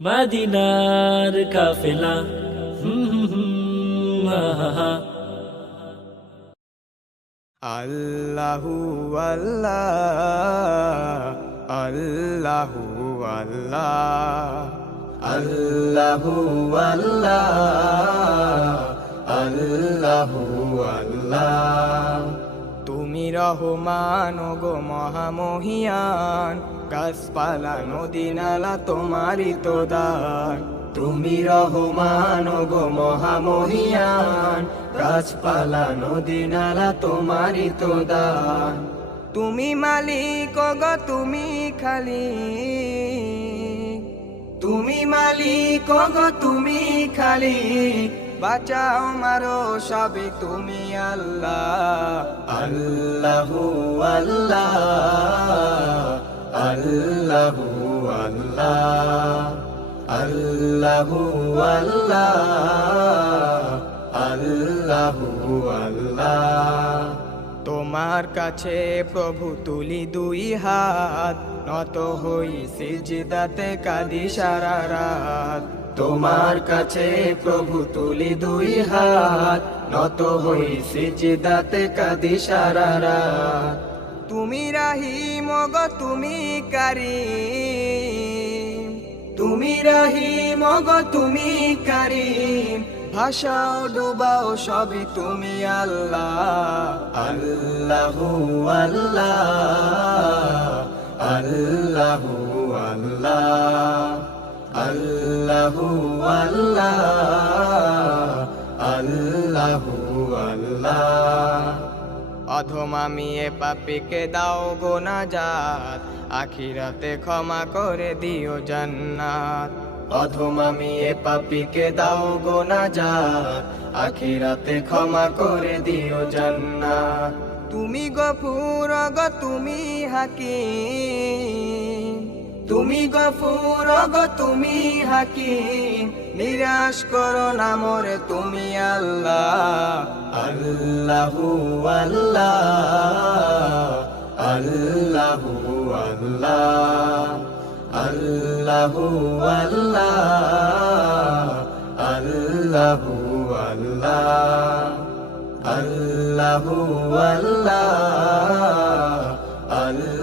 মদিনার কাফেলা আহা। আল্লাহু আল্লাহ আল্লাহু আল্লাহ আল্লাহু আল্লাহ আল্লাহু আল্লাহ। তুমি রহমান গো মহামহিয়ান, গাছপালা নদী নালা তোমারই তো দান। তুমি রহমান গো মহামহিয়ান, গাছপালা নদী নালা তোমারই তো দান। তুমি মালিক গো তুমি খালি, তুমি মালিক গো তুমি খালি, বাঁচাও মারো সবে তুমি আল্লাহ। আল্লাহু আল্লাহ আল্লাহু আল্লাহ আল্লাহু আল্লাহ আল্লাহু আল্লাহ। তোমার কাছে প্রভু তুলি দুই হাত, নত হই সিজদাতে কাঁদি সারা রাত। তোমার কাছে প্রভু তুলি দুই হাত, নত হই সিজদাতে কাঁদি সারা রাত। তুমি রহিম গো তুমি কারীম, তুমি রহিম গো তুমি কারীম, ভাষাও ডুবাও সবই তুমি আল্লাহ। আল্লাহু আল্লাহ আল্লাহু আল্লাহ আল্লাহু আল্লাহ আল্লাহু আল্লাহ। অধম আমি এ পাপীকে দাও গো নাজাত, আখিরাতে ক্ষমা করে দিও জান্নাত। অধম আমি এ পাপীকে দাও গো নাজাত, আখিরাতে ক্ষমা করে দিও জান্নাত। তুমি গফুর গো তুমি হাকিম, তুমি গফুর গো তুমি হাকিম, নিরাশ করো না মোরে তুমি আল্লাহ। আল্লাহু আল্লাহ আল্লাহু আল্লাহ আল্লাহু আল্লাহ আল্লাহু আল্লাহ আল্লাহু আল্লাহ আল্লাহু